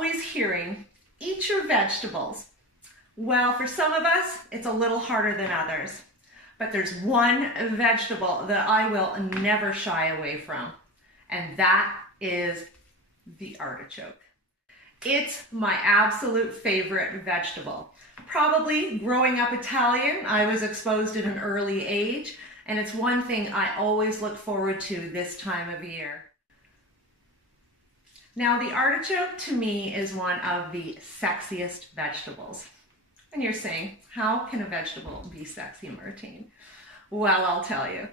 always hearing, eat your vegetables. Well, for some of us, it's a little harder than others. But there's one vegetable that I will never shy away from, and that is the artichoke. It's my absolute favorite vegetable. Probably growing up Italian, I was exposed at an early age, and it's one thing I always look forward to this time of year. Now, the artichoke to me is one of the sexiest vegetables. And you're saying, how can a vegetable be sexy, Martine? Well, I'll tell you.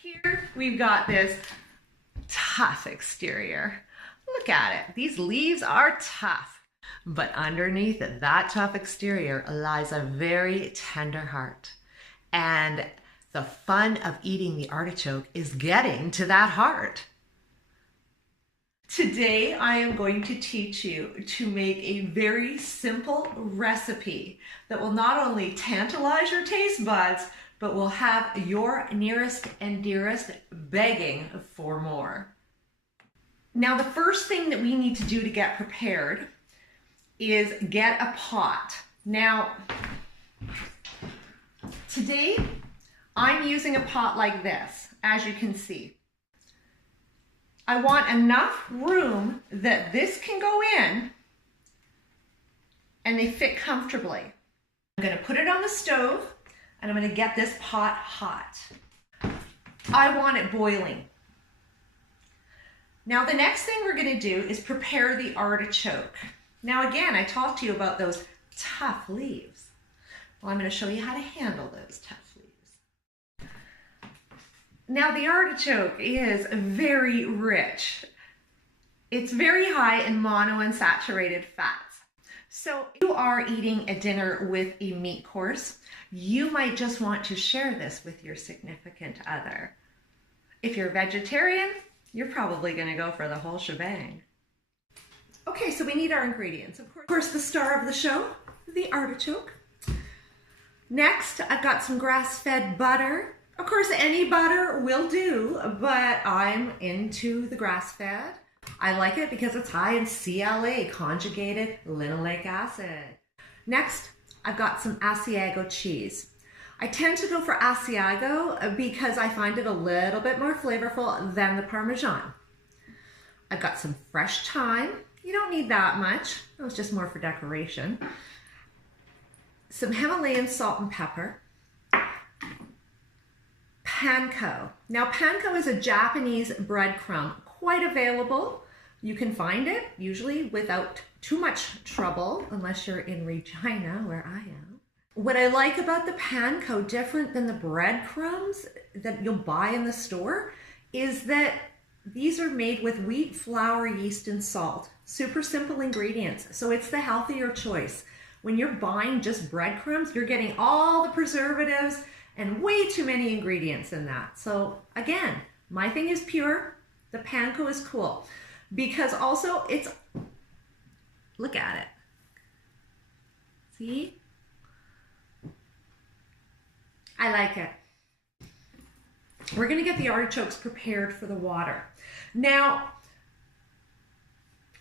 Here we've got this tough exterior. Look at it. These leaves are tough. But underneath that tough exterior lies a very tender heart. And the fun of eating the artichoke is getting to that heart. Today, I am going to teach you to make a very simple recipe that will not only tantalize your taste buds, but will have your nearest and dearest begging for more. Now, the first thing that we need to do to get prepared is get a pot. Now, today, I'm using a pot like this, as you can see. I want enough room that this can go in and they fit comfortably. I'm going to put it on the stove and I'm going to get this pot hot. I want it boiling. Now the next thing we're going to do is prepare the artichoke. Now again, I talked to you about those tough leaves. Well, I'm going to show you how to handle those tough leaves. Now the artichoke is very rich. It's very high in monounsaturated fats. So if you are eating a dinner with a meat course, you might just want to share this with your significant other. If you're vegetarian, you're probably going to go for the whole shebang. Okay, so we need our ingredients. Of course, the star of the show, the artichoke. Next, I've got some grass-fed butter. Of course, any butter will do, but I'm into the grass-fed. I like it because it's high in CLA, conjugated linoleic acid. Next, I've got some Asiago cheese. I tend to go for Asiago because I find it a little bit more flavorful than the Parmesan. I've got some fresh thyme. You don't need that much. It was just more for decoration. Some Himalayan salt and pepper. Panko. Now, panko is a Japanese breadcrumb, quite available. You can find it, usually without too much trouble, unless you're in Regina, where I am. What I like about the panko, different than the breadcrumbs that you'll buy in the store, is that these are made with wheat, flour, yeast, and salt. Super simple ingredients, so it's the healthier choice. When you're buying just breadcrumbs, you're getting all the preservatives and way too many ingredients in that. So again, my thing is pure. The panko is cool because also it's, look at it. See? I like it. We're going to get the artichokes prepared for the water. Now,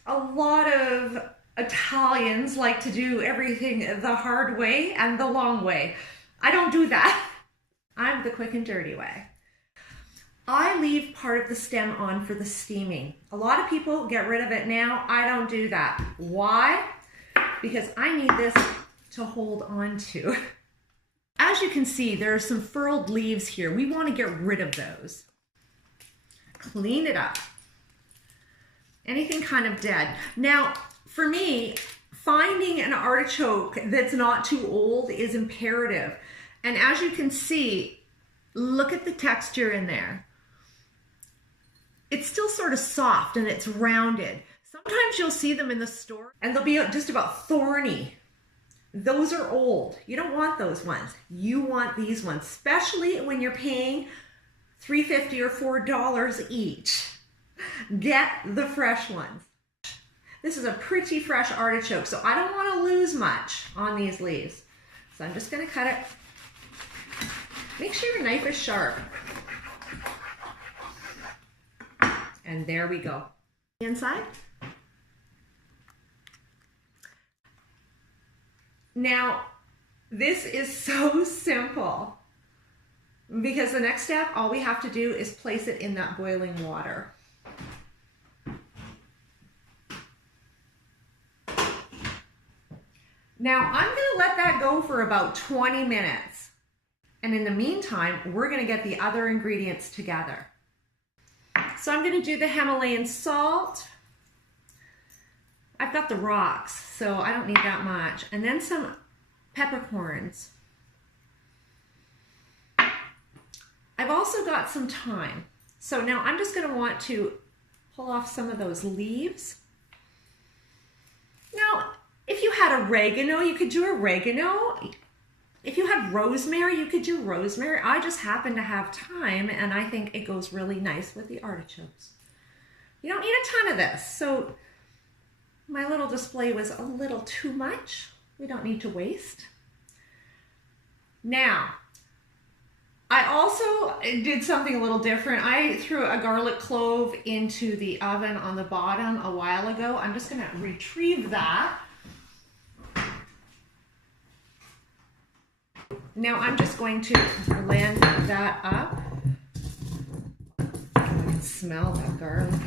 a lot of Italians like to do everything the hard way and the long way. I don't do that. I'm the quick and dirty way. I leave part of the stem on for the steaming. A lot of people get rid of it now. I don't do that. Why? Because I need this to hold on to. As you can see, there are some furled leaves here. We want to get rid of those. Clean it up. Anything kind of dead. Now, for me, finding an artichoke that's not too old is imperative. And as you can see, look at the texture in there. It's still sort of soft and it's rounded. Sometimes you'll see them in the store and they'll be just about thorny. Those are old. You don't want those ones. You want these ones, especially when you're paying $3.50 or $4 each. Get the fresh ones. This is a pretty fresh artichoke, so I don't want to lose much on these leaves. So I'm just going to cut it. Make sure your knife is sharp. And there we go. Inside. Now, this is so simple because the next step, all we have to do is place it in that boiling water. Now, I'm going to let that go for about 20 minutes. And in the meantime, we're going to get the other ingredients together. So I'm going to do the Himalayan salt. I've got the rocks, so I don't need that much. And then some peppercorns. I've also got some thyme. So now I'm just going to want to pull off some of those leaves. Now, if you had oregano, you could do oregano. If you had rosemary, you could do rosemary. I just happen to have thyme, and I think it goes really nice with the artichokes. You don't need a ton of this. So my little display was a little too much. We don't need to waste. Now, I also did something a little different. I threw a garlic clove into the oven on the bottom a while ago. I'm just going to retrieve that. Now I'm just going to blend that up. I can smell that garlic.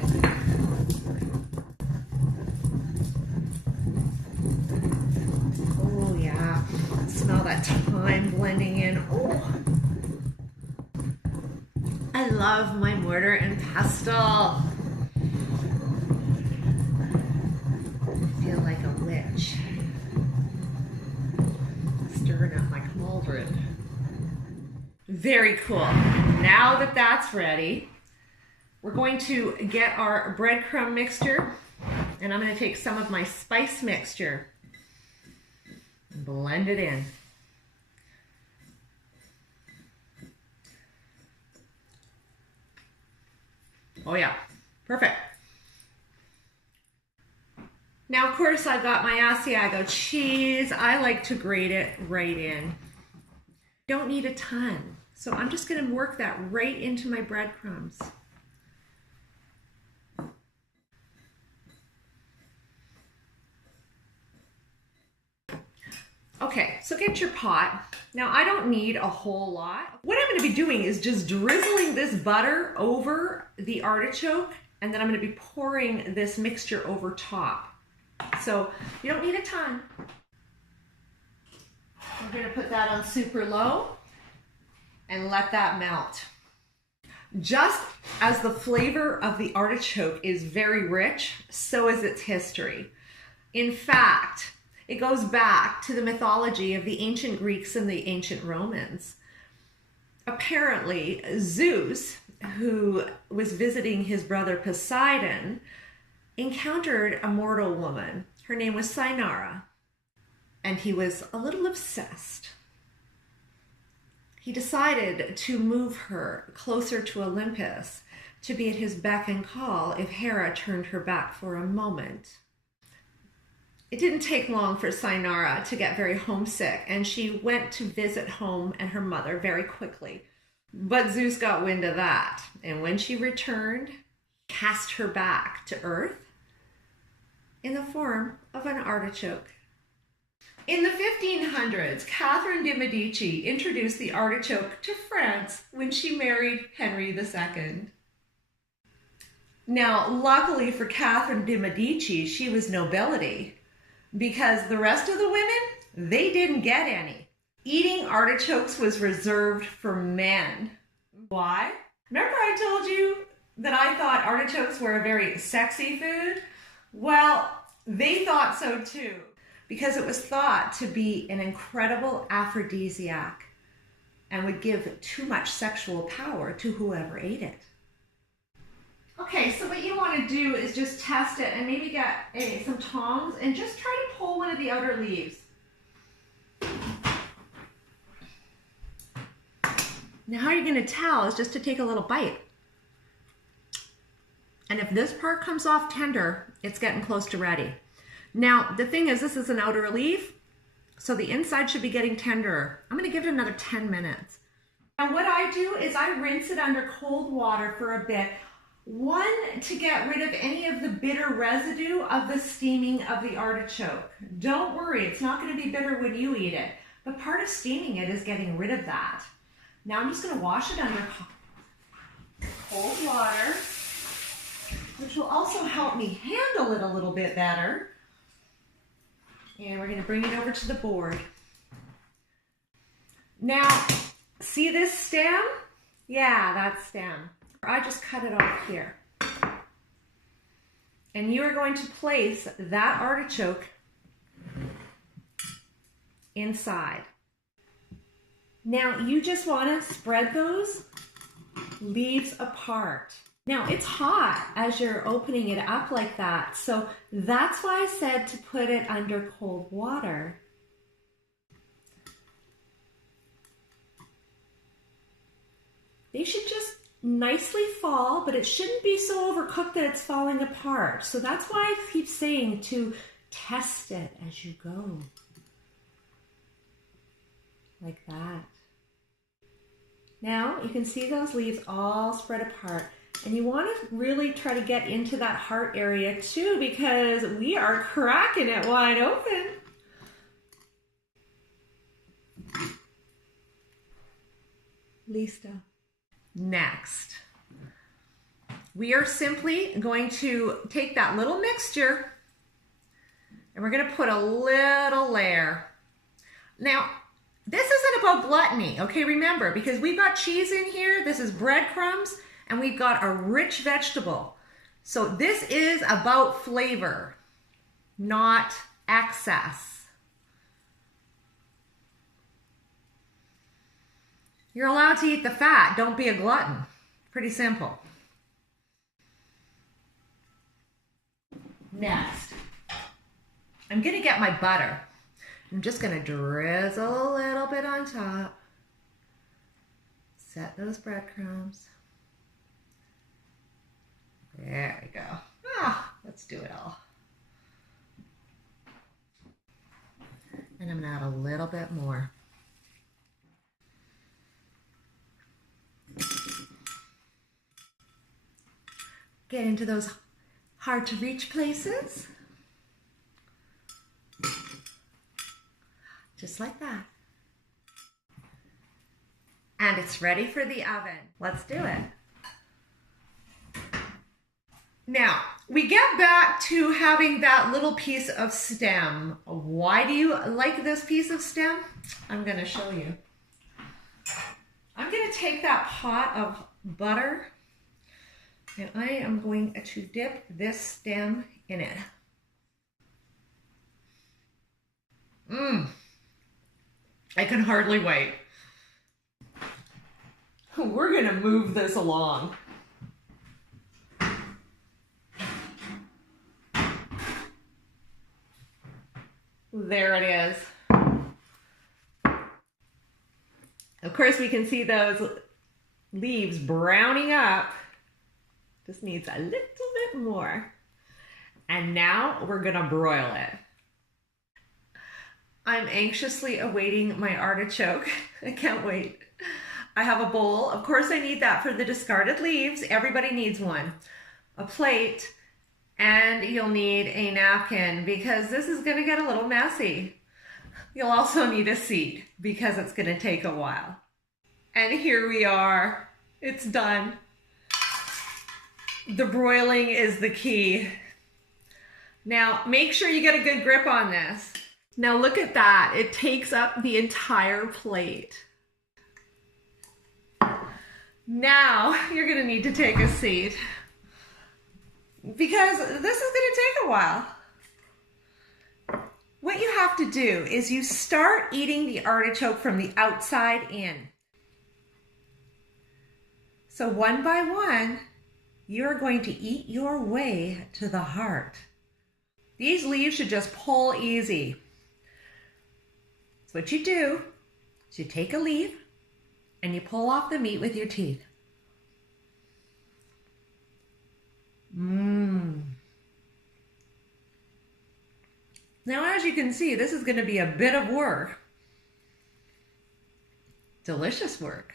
Oh yeah, smell that thyme blending in. Oh, I love my mortar and pestle. I feel like a witch. Stirring up my cauldron. Very cool. Now that that's ready, we're going to get our breadcrumb mixture, and I'm going to take some of my spice mixture and blend it in. Oh yeah, perfect. Now, of course, I've got my Asiago cheese. I like to grate it right in. Don't need a ton. So I'm just going to work that right into my breadcrumbs. Okay, so get your pot. Now, I don't need a whole lot. What I'm going to be doing is just drizzling this butter over the artichoke, and then I'm going to be pouring this mixture over top. So you don't need a ton. We're going to put that on super low and let that melt. Just as the flavor of the artichoke is very rich, so is its history. In fact, it goes back to the mythology of the ancient Greeks and the ancient Romans. Apparently, Zeus, who was visiting his brother Poseidon, encountered a mortal woman. Her name was Cynara, and he was a little obsessed. He decided to move her closer to Olympus to be at his beck and call if Hera turned her back for a moment. It didn't take long for Cynara to get very homesick, and she went to visit home and her mother very quickly. But Zeus got wind of that, and when she returned, cast her back to Earth in the form of an artichoke. In the 1500s, Catherine de' Medici introduced the artichoke to France when she married Henry II. Now, luckily for Catherine de' Medici, she was nobility, because the rest of the women, they didn't get any. Eating artichokes was reserved for men. Why? Remember I told you that I thought artichokes were a very sexy food? Well, they thought so too, because it was thought to be an incredible aphrodisiac and would give too much sexual power to whoever ate it. Okay, so what you want to do is just test it and maybe get some tongs and just try to pull one of the outer leaves. Now how you're going to tell is just to take a little bite. And if this part comes off tender, it's getting close to ready. Now, the thing is, this is an outer leaf, so the inside should be getting tenderer. I'm going to give it another 10 minutes. Now, what I do is I rinse it under cold water for a bit. One, to get rid of any of the bitter residue of the steaming of the artichoke. Don't worry, it's not going to be bitter when you eat it, but part of steaming it is getting rid of that. Now I'm just going to wash it under cold water, which will also help me handle it a little bit better. And we're going to bring it over to the board. Now, see this stem? Yeah, that stem. I just cut it off here. And you are going to place that artichoke inside. Now, you just want to spread those leaves apart. Now, it's hot as you're opening it up like that, so that's why I said to put it under cold water. They should just nicely fall, but it shouldn't be so overcooked that it's falling apart. So that's why I keep saying to test it as you go. Like that. Now you can see those leaves all spread apart. And you want to really try to get into that heart area too, because we are cracking it wide open. Listo. Next, we are simply going to take that little mixture and we're going to put a little layer. Now, this isn't about gluttony, okay? Remember, because we've got cheese in here, this is breadcrumbs, and we've got a rich vegetable. So this is about flavor, not excess. You're allowed to eat the fat. Don't be a glutton. Pretty simple. Next, I'm going to get my butter. I'm just going to drizzle a little bit on top. Set those breadcrumbs. There we go. Ah, let's do it all. And I'm going to add a little bit more. Get into those hard to reach places. Just like that. And it's ready for the oven. Let's do it. Now, we get back to having that little piece of stem. Why do you like this piece of stem? I'm going to show you. I'm going to take that pot of butter and I am going to dip this stem in it. I can hardly wait. We're going to move this along. There it is. Of course, we can see those leaves browning up. Just needs a little bit more. And now we're gonna broil it. I'm anxiously awaiting my artichoke. I can't wait. I have a bowl. Of course, I need that for the discarded leaves. Everybody needs one. A plate, and you'll need a napkin because this is gonna get a little messy. You'll also need a seat because it's gonna take a while. And here we are. It's done. The broiling is the key. Now, make sure you get a good grip on this. Now look at that. It takes up the entire plate. Now, you're gonna need to take a seat because this is gonna take a while. What you have to do is you start eating the artichoke from the outside in. So one by one, you're going to eat your way to the heart. These leaves should just pull easy. So what you do is you take a leaf and you pull off the meat with your teeth. Now, as you can see, this is going to be a bit of work. Delicious work.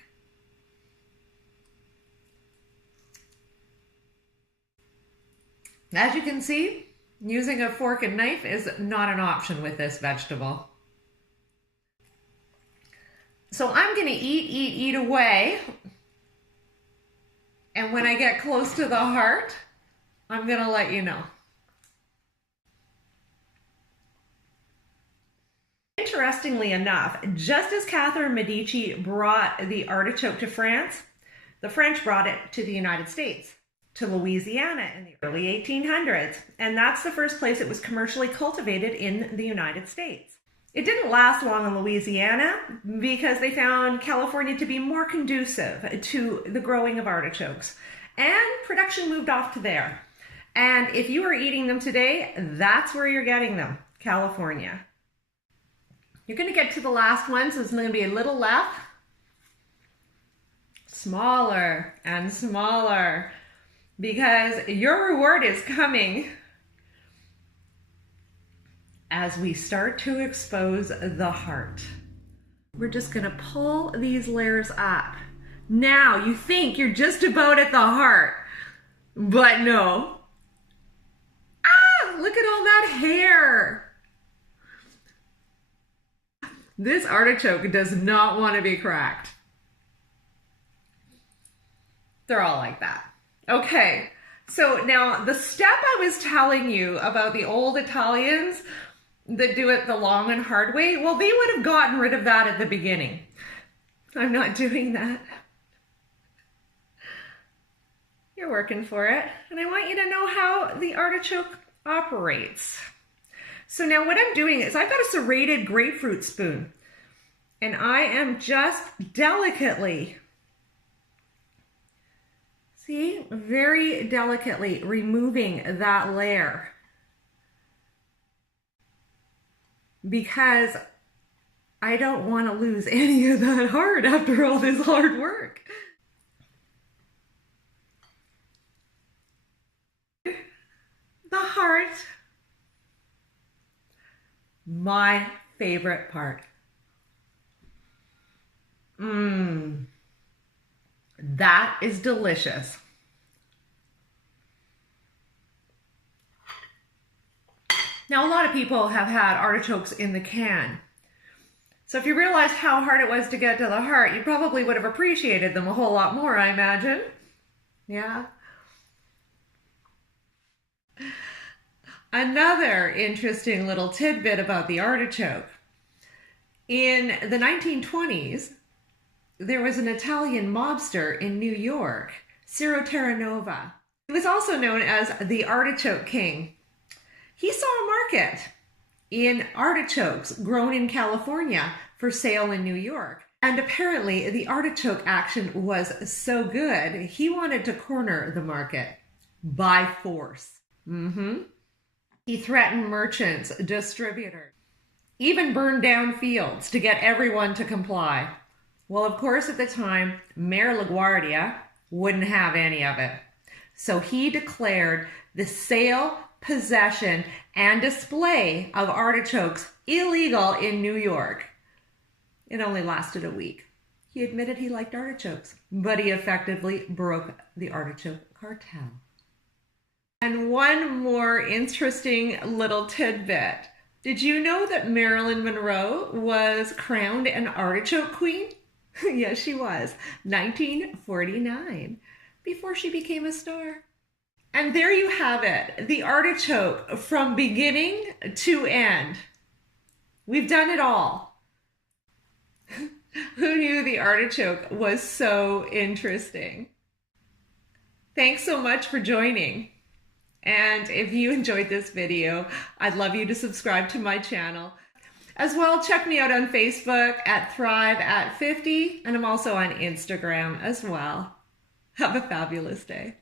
As you can see, using a fork and knife is not an option with this vegetable. So I'm going to eat away. And when I get close to the heart, I'm going to let you know. Interestingly enough, just as Catherine Medici brought the artichoke to France, the French brought it to the United States, to Louisiana in the early 1800s. And that's the first place it was commercially cultivated in the United States. It didn't last long in Louisiana because they found California to be more conducive to the growing of artichokes. And production moved off to there. And if you are eating them today, that's where you're getting them, California. You're going to get to the last one, so there's going to be a little left. Smaller and smaller, because your reward is coming as we start to expose the heart. We're just going to pull these layers up. Now, you think you're just about at the heart, but no. Ah, look at all that hair. This artichoke does not want to be cracked. They're all like that. Okay, so now the step I was telling you about the old Italians that do it the long and hard way, well, they would have gotten rid of that at the beginning. I'm not doing that. You're working for it, and I want you to know how the artichoke operates. So now what I'm doing is I've got a serrated grapefruit spoon, and I am just delicately, see, very delicately removing that layer, because I don't want to lose any of that heart after all this hard work. The heart, my favorite part. That is delicious. Now, a lot of people have had artichokes in the can. So if you realized how hard it was to get to the heart, you probably would have appreciated them a whole lot more, I imagine. Yeah. Another interesting little tidbit about the artichoke. In the 1920s, there was an Italian mobster in New York, Ciro Terranova. He was also known as the Artichoke King. He saw a market in artichokes grown in California for sale in New York. And apparently the artichoke action was so good, he wanted to corner the market by force. He threatened merchants, distributors, even burned down fields to get everyone to comply. Well, of course, at the time, Mayor LaGuardia wouldn't have any of it. So he declared the sale, possession, and display of artichokes illegal in New York. It only lasted a week. He admitted he liked artichokes, but he effectively broke the artichoke cartel. And one more interesting little tidbit. Did you know that Marilyn Monroe was crowned an artichoke queen? Yes, she was. 1949, before she became a star. And there you have it, the artichoke from beginning to end. We've done it all. Who knew the artichoke was so interesting? Thanks so much for joining. And if you enjoyed this video, I'd love you to subscribe to my channel. As well, check me out on Facebook at Thrive at 50, and I'm also on Instagram as well. Have a fabulous day.